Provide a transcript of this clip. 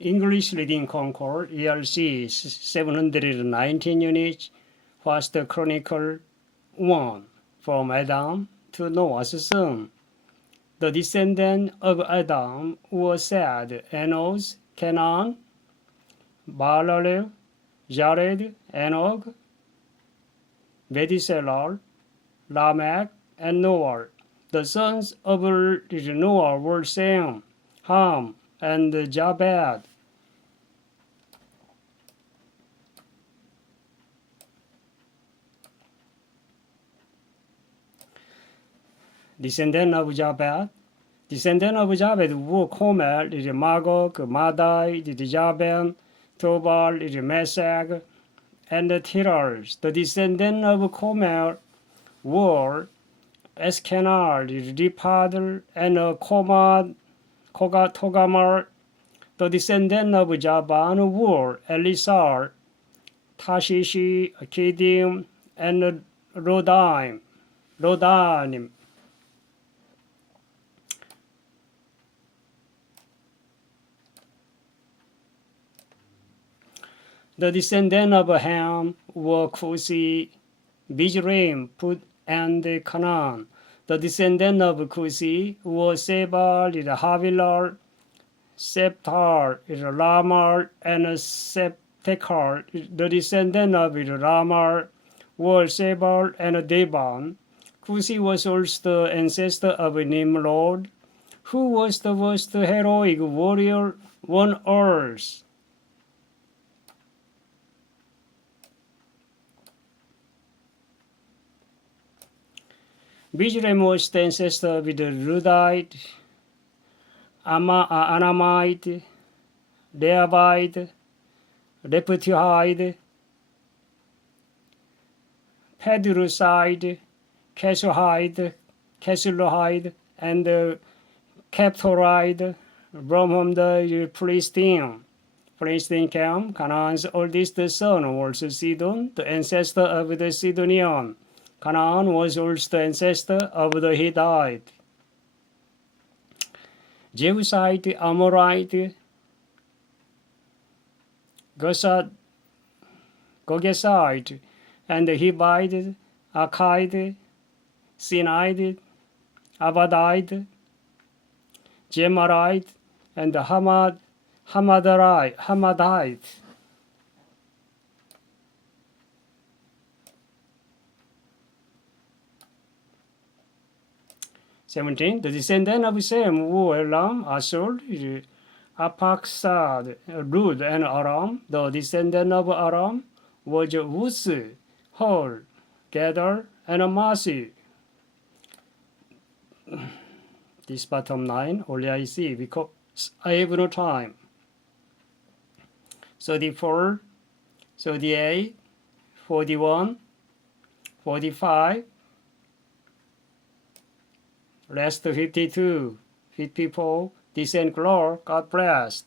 English Reading Concord, ERC 719 units, 1Chronicle1, from Adam to Noah's son. The descendants of Adam were Seth, Enos, Canaan, Balaam, Jared, Enoch, Methuselah, Lamech, and Noah. The sons of Noah were Sem, Ham, and Japheth. Descendant of Japheth. Descendant of Japheth were Gomer, Magog, Madai, Javan, Tobal, Meshach, and Tiras. The descendant of Gomer were Eskenal, Ripad, and Togamar. The descendant of Javan were Elisar, Tashish, Kidim, and Rodanim. The descendants of Ham were Cushi, Mizraim, Put, and Canaan. The descendants of Cushi were Seba, Havilah, Septar, Ramar, and Septekar. The descendants of Ramar were Seba and Deban. Cushi was also the ancestor of Nimrod, who was the most heroic warrior on earth. Mizraim was the ancestor with the Rudite, Anamite, Leavite, Reputihide, Pedruside, Casulohide, and Captoride, from whom the Philistine came. Canaan's oldest son was Sidon, the ancestor of the Sidonian. Canaan was also the ancestor of the Hittite, Jebusite, Amorite, Gogesite, and Hivite, Arkite, Sinite, Avadite, Jemarite, and Hamadite. 17. The descendants of Sem were Elam, Ashur, Arphaxad, Lud, and Aram. The descendant of Aram was Uz, Hur, Gedor, and Masi. This bottom 9 only I see because I have no time. 34, 38, 41, 45, rest 52, 54, descend glory, God bless.